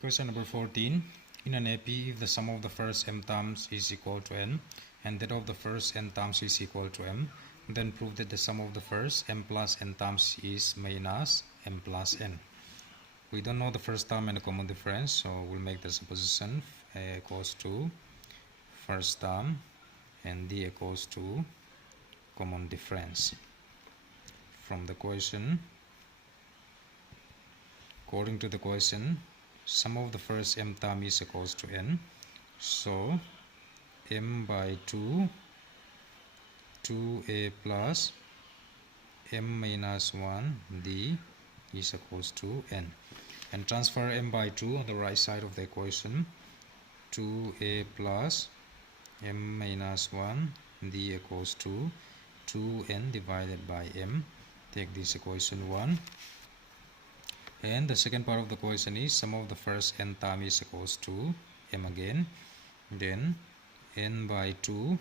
Question number 14. In an AP, if the sum of the first m terms is equal to n and that of the first n terms is equal to m, then prove that the sum of the first m plus n terms is minus m plus n. We don't know the first term and the common difference, so we'll make the supposition a equals to first term and d equals to common difference. From the question, according to the question, sum of the first m term is equals to n, so m by 2 2a plus m minus 1 d is equals to n, and transfer m by 2 on the right side of the equation. 2a plus m minus 1 d equals to 2n divided by m. Take this equation 1, and the second part of the equation is sum of the first n term is equals to m again, then n by 2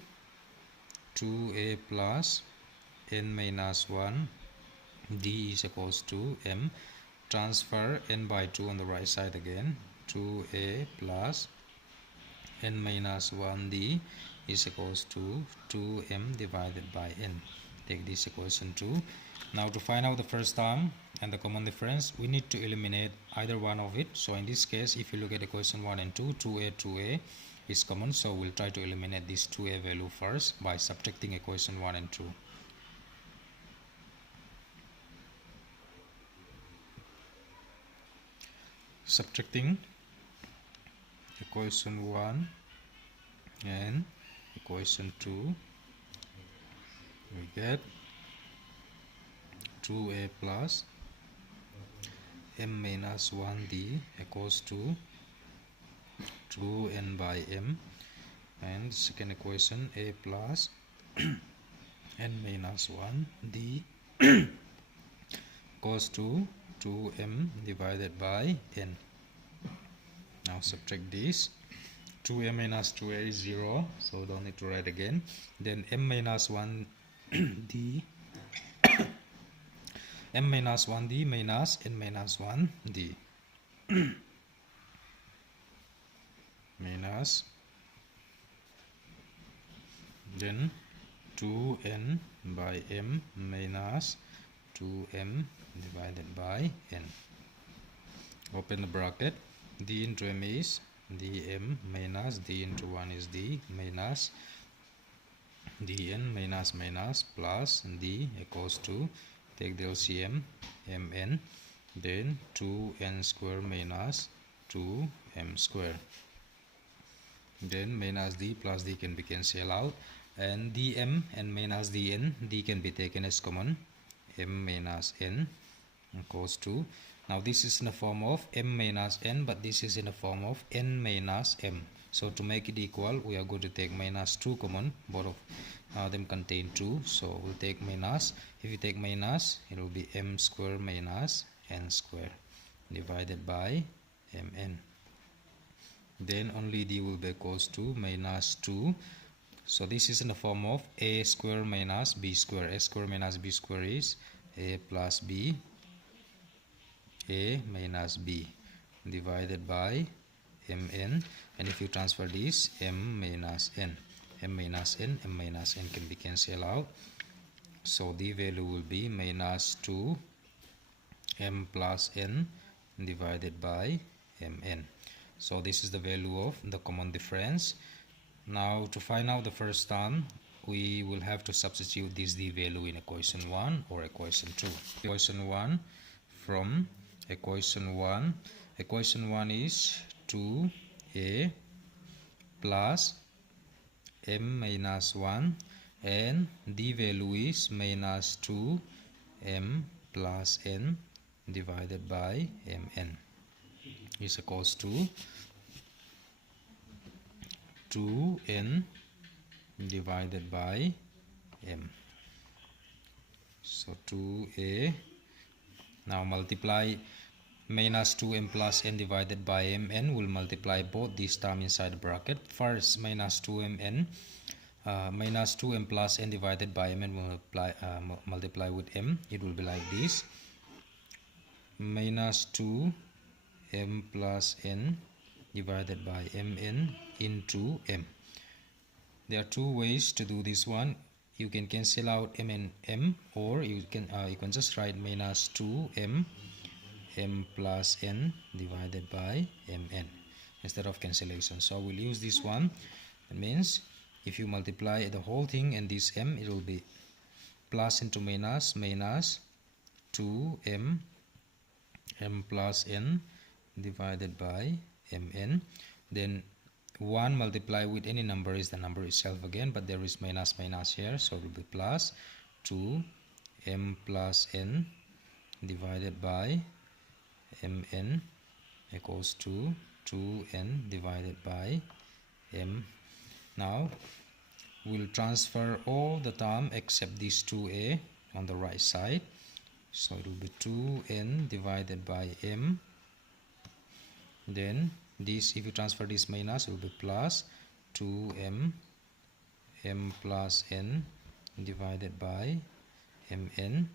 2a plus n minus 1 d is equals to m. Transfer n by 2 on the right side again. 2a plus n minus 1 d is equals to 2m divided by n. Take this equation 2. Now to find out the first term and the common difference, we need to eliminate either one of it. So in this case, if you look at equation 1 and 2, 2a is common, so we'll try to eliminate this 2a value first by subtracting equation 1 and 2. Subtracting equation 1 and equation 2, we get 2a plus m minus 1d equals to 2n by m, and second equation, a plus n minus 1 d equals to 2m divided by n. Now subtract this. 2a minus 2a is 0, so don't need to write again. Then m minus 1 d m minus 1d minus n minus 1 d minus, then 2n by m minus 2m divided by n. Open the bracket. D into m is dm minus d into 1 is d minus dn minus minus plus d equals to, take the LCM mn, then 2n square minus 2m square, then minus d plus d can be cancelled out, and dm and minus dn, d can be taken as common, m minus n equals to, now this is in the form of m minus n, but this is in the form of n minus m. So to make it equal, we are going to take minus 2 common. Both of them contain 2, so we'll take minus. If you take minus, it will be m square minus n square divided by mn. Then only d will be equals to minus 2. So this is in the form of a square minus b square. A square minus b square is a plus b, a minus b divided by mn, and if you transfer this, m minus n, m minus n, m minus n can be cancelled out, so the value will be minus 2 m plus n divided by mn. So this is the value of the common difference. Now to find out the first term, we will have to substitute this d value in equation 1 or equation 2. Equation 1, from equation 1, equation 1 is 2a plus m minus 1 and d value is minus 2m plus n divided by mn is equals to 2n divided by m. So 2a, now multiply minus 2m plus n divided by mn, will multiply both these terms inside the bracket. First, minus 2mn, minus 2m plus n divided by mn will multiply with m. It will be like this. Minus 2 m plus n divided by mn into m. There are two ways to do this one. You can cancel out m and m, or you can just write minus 2m m plus n divided by mn instead of cancellation. So we'll use this one. That means if you multiply the whole thing and this m, it will be plus into minus 2m m plus n divided by mn. Then 1 multiply with any number is the number itself again, but there is minus here, so it will be plus 2m plus n divided by mn equals to 2n divided by m. Now we'll transfer all the term except this 2a on the right side, so it will be 2n divided by m. Then this, if you transfer this minus, it will be plus 2m m plus n divided by mn.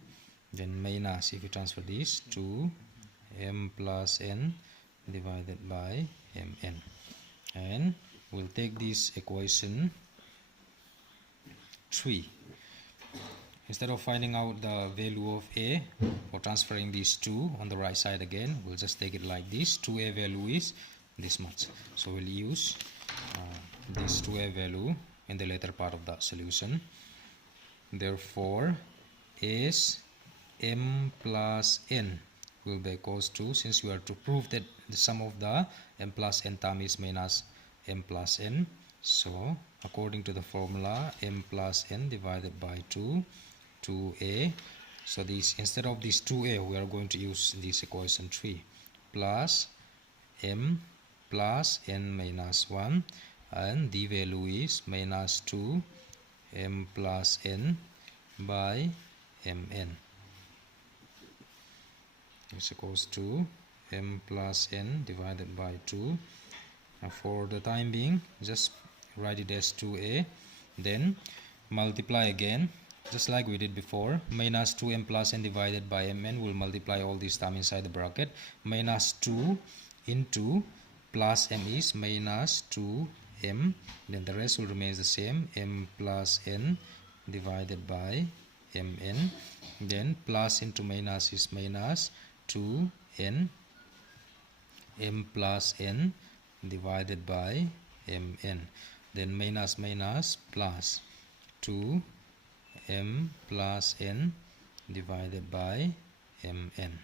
Then minus, if you transfer this, 2m plus n divided by mn. And we'll take this equation 3. Instead of finding out the value of a or transferring these 2 on the right side again, we'll just take it like this. 2a value is this much, so we'll use this 2a value in the later part of the solution. Therefore is m plus n will be equals to, since we are to prove that the sum of the m plus n term is minus m plus n, so according to the formula, m plus n divided by 2a. So this, instead of this 2a, we are going to use this equation 3 plus m plus n minus 1, and the value is minus 2 m plus n by mn is equals to m plus n divided by 2. Now for the time being, just write it as 2a, then multiply again just like we did before. Minus 2m plus n divided by mn will multiply all this term inside the bracket. Minus 2 into plus m is minus 2m, then the rest will remain the same, m plus n divided by mn. Then plus into minus is minus 2n m plus n divided by mn. Then minus plus 2m plus n divided by mn.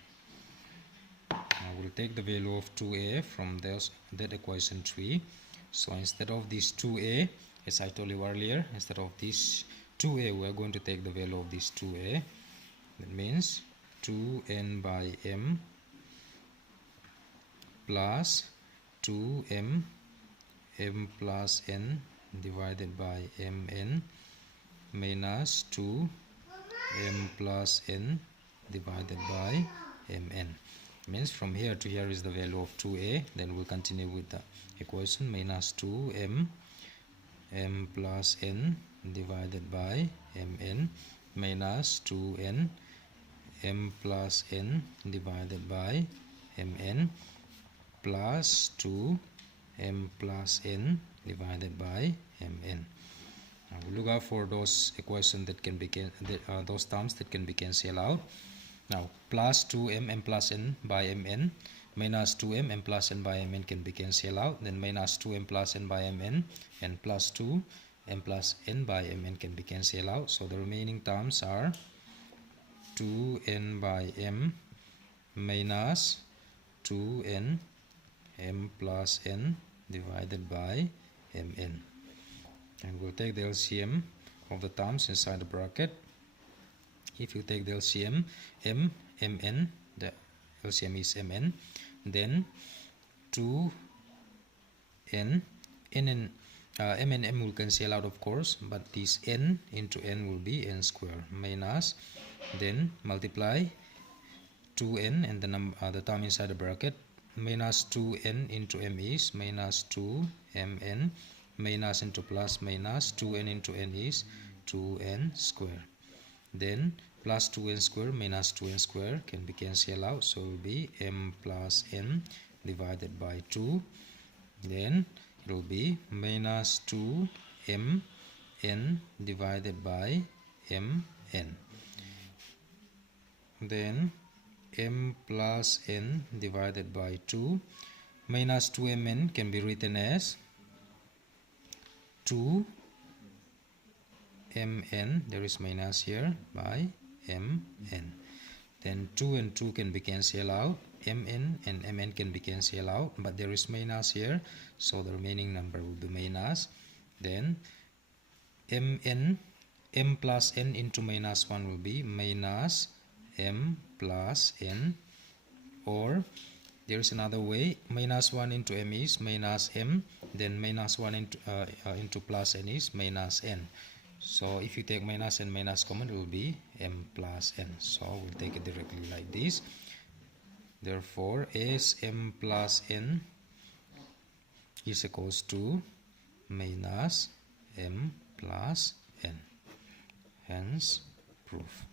Now we'll take the value of 2a from that equation 3. So instead of this 2a, as I told you earlier, instead of this 2a, we are going to take the value of this 2a. That means 2n by m plus 2m m plus n divided by mn minus 2m plus n divided by mn. Means from here to here is the value of 2a. Then we'll continue with the equation minus 2m m plus n divided by mn minus 2n m plus n divided by mn plus 2 m plus n divided by mn. Now we look out for those equations that can be those terms that can be cancelled out. Now plus 2m m plus n by mn minus 2m m plus n by mn can be cancelled out. Then minus 2m plus n by mn and plus 2 m plus n by mn can be cancelled out. So the remaining terms are 2n by m minus 2n m plus n divided by mn. And we'll take the LCM of the terms inside the bracket. If you take the LCM mn, the LCM is mn, then 2n n and m and m will cancel out, of course, but this n into n will be n square minus, then multiply 2n and the term inside the bracket. Minus 2n into m is minus 2mn, minus into plus minus 2n into n is 2n square. Then plus 2n square minus 2n square can be cancelled out, so it will be m plus n divided by 2, then it will be minus 2mn divided by mn. Then m plus n divided by 2. Minus 2mn can be written as 2mn, there is minus here, by mn. Then 2 and 2 can be cancelled out, mn and mn can be cancelled out, but there is minus here, so the remaining number will be minus. Then m plus n into minus 1 will be minus m plus n, or there is another way, minus 1 into m is minus m, then minus 1 into plus n is minus n. So if you take minus and minus common, it will be m plus n. So we'll take it directly like this. Therefore, as m plus n is equals to minus m plus n. Hence, proof.